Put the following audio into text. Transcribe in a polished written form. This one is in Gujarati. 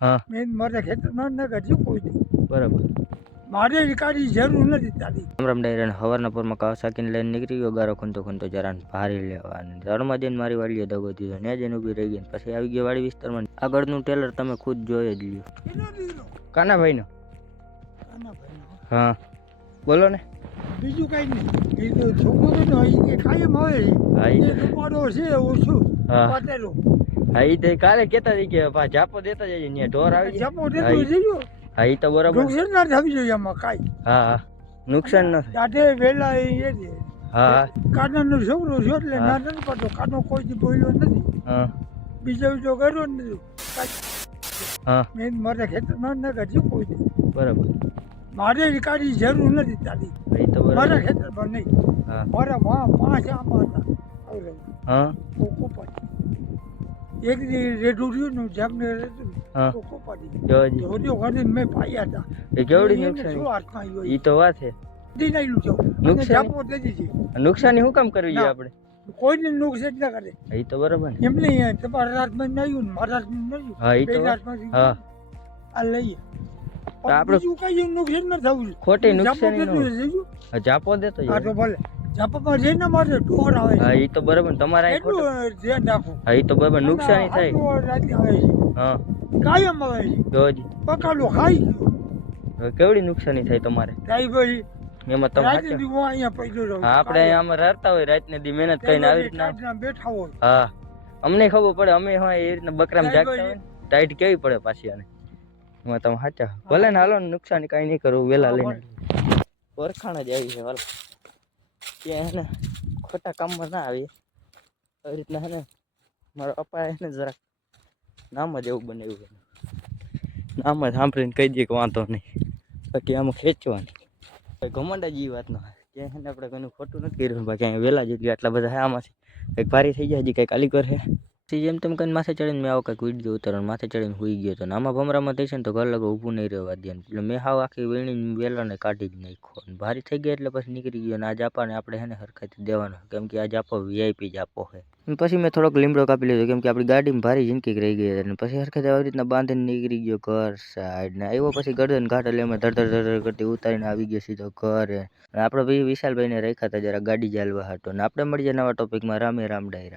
હા મેં મારા ખેતરમાં ન કાઢ્યું કોઈ દી. બરાબર. મારે કાઢી જરૂર નથી તારી. રામ રામ ડાયરા હવારના પોરમાં કાવાસાકીને લઈને નીકળી ગયો ગારો ખુંતો ખુંતો જરા ભારી લેવા અને ધરમાં જઈને મારી વાડીએ દગો દીધો ને જઈને ઊભી રહી ગઈ પછી આવી ગયો વાડી વિસ્તારમાં. આગળનું ટેલર તમે ખુદ જોઈ જ લ્યો. કેટલો દીકરો? કાનાભાઈનો. આના ભાઈનો. હા બોલો ને. બીજું કાંઈ નહીં. એ તો છોકરો તો એ કે કાયમ આવે હા એ રૂપાળો છે ઓછું હા પાતળો. હા ઈ તો કાલે કહેતા હતી કે પા જાપો દેતા જજે ને ઢોર આવી જાય. જપો દેતો જજો. હા ઈ તો બરાબર. નુકસાન ના થવી જોઈએ આમાં કાંઈ. હા હા નુકસાન ન થાય. દાઢે વેલા એ છે. હા હા કાનાનો છોકરો છે એટલે હા. ના નથી પડતો. કાનો કોઈથી બોલ્યો નથી. હા બીજો બીજો કર્યો જ નથી. હા મેં મારા ખેતરમાં ન કાઢ્યું કોઈ દી. બરાબર. મારે કાઢી જરૂર નથી તારી. ઈ તો બરાબર. મારા ખેતરમાં નહીં. હા મારા પાંચ આંબા હતા. હવે હા કોપાડી. એક દી રેડું રહ્યું ને જામને રેડું હા તો કોપાડી. જોજી ધોરીઓ કાઢીને મેં પાયા હતા. એ કેવડી એને નુકસાની શું હાથમાં આવ્યો ઈ તો વાત છે. દી નાખ્યું છે. અને નુકસાની? જાપો દે દીધી. નુકસાની શું કામ કરવી જોઈએ ના. આપણે? કોઈને નુકસાન ના કરે. ઈ તો બરાબર ને. એમ નહીં તમારા રાતમાં નાખ્યું ને મારા રાતમાં નાખ્યું. હા ઈ બે તો વાત. રાતમાંથી હા આ લઈએ. તો આપણે બીજું કઈ નુકસાન ન થવું જોઈએ. ખોટી જાપો નુકસાની ન દેતું હોય. જજો. હા, જાપો દેતો હા તો જાય. ભલે. જાપામાં જઈને મારે ઢોર આવે હા છે. ઈ તો બરાબર ને. તમારે અહીં ખોટું. એટલું ધ્યાન રાખવું. હા ઈ તો બરાબર નુકસાની અને થાય. હાથમાં રાતે આવે છે. હા કાયમ આવે છે. જોજી પકાલો ખાઈ ગયો. હવે કેવડી નુકસાની થાય તમારે ડ્રાઈવર એમાં તમે રાતે સાચા. દી હું અહીંયા પડ્યો રહું. હા આપણે અહીંયા આમાં રહેતા હોય રાતને દી મહેનત કરીને આવી રીતના. કાઢના બેઠા હોય. હા અમને ખબર પડે અમે હોય એ રીતના બકરામાં જાગતા હોય ને ટાઈટ કેવી પડે પાછી આને એમાં તમે સાચા. ભલે ને હાલો ને નુકસાની કાંઈ નહીં કરવું વેલા લઈને વરખાણ જ આવી છે હાલો ત્યાં હે ને ખોટા કામમાં ના આવીએ આવી રીતના હે ને મારા પપ્પા હે ને જરાક નામ જ એવું બનાવ્યું નામ જ સાંભળીને કહી દઈએ કે વાંધો નહીં બાકી આમાં ખેંચવાની ઘમંડ જ એ વાત ન હોય ત્યાં હે ને આપણે કોઈનું ખોટું નથી કર્યું બાકી અહીંયા વેલા જેટલી આટલા બધા હે આમાંથી કંઈક ભારી થઈ જાય હજી કંઈક અલી કર છે જેમ તેમ કરીને માથે ચડીને મેં આવો કંઈક વિડીયો ઉતારવાનો માથે ચડીને સુઈ ગયો હતો ને આમાં ભમરામાં થઈ છે ને તો ઘર લગો ઊભું નહીં રહેવા દે એટલે મેં હાવ આખી વીણી વેલાને કાઢી જ નાખ્યો અને ભારી થઈ ગયા એટલે પછી નીકળી ગયો અને આ જાપાને આપણે હે ને હરખાઈથી દેવાનો કેમ કે આ જાપો વીઆઈપી જાપો છે પછી મેં થોડોક લીમડો કાપી લીધો કેમ કે આપણી ગાડીમાં ભારી જિંદગી રહી ગઈ અને પછી હરખાઈ આવી રીતના બાંધીને નીકળી ગયો ઘર સાઈડ ને આવ્યો પછી ગરદન ઘાટ એટલે અમે ધડ કરતી ઉતારીને આવી ગયો સીધો ઘરે અને આપણે ભાઈ વિશાલભાઈને રાખ્યા હતા જરા ગાડી ચાલવા હતો ને આપણે મળીએ નવા ટોપિકમાં રામે રામ ડાયરા.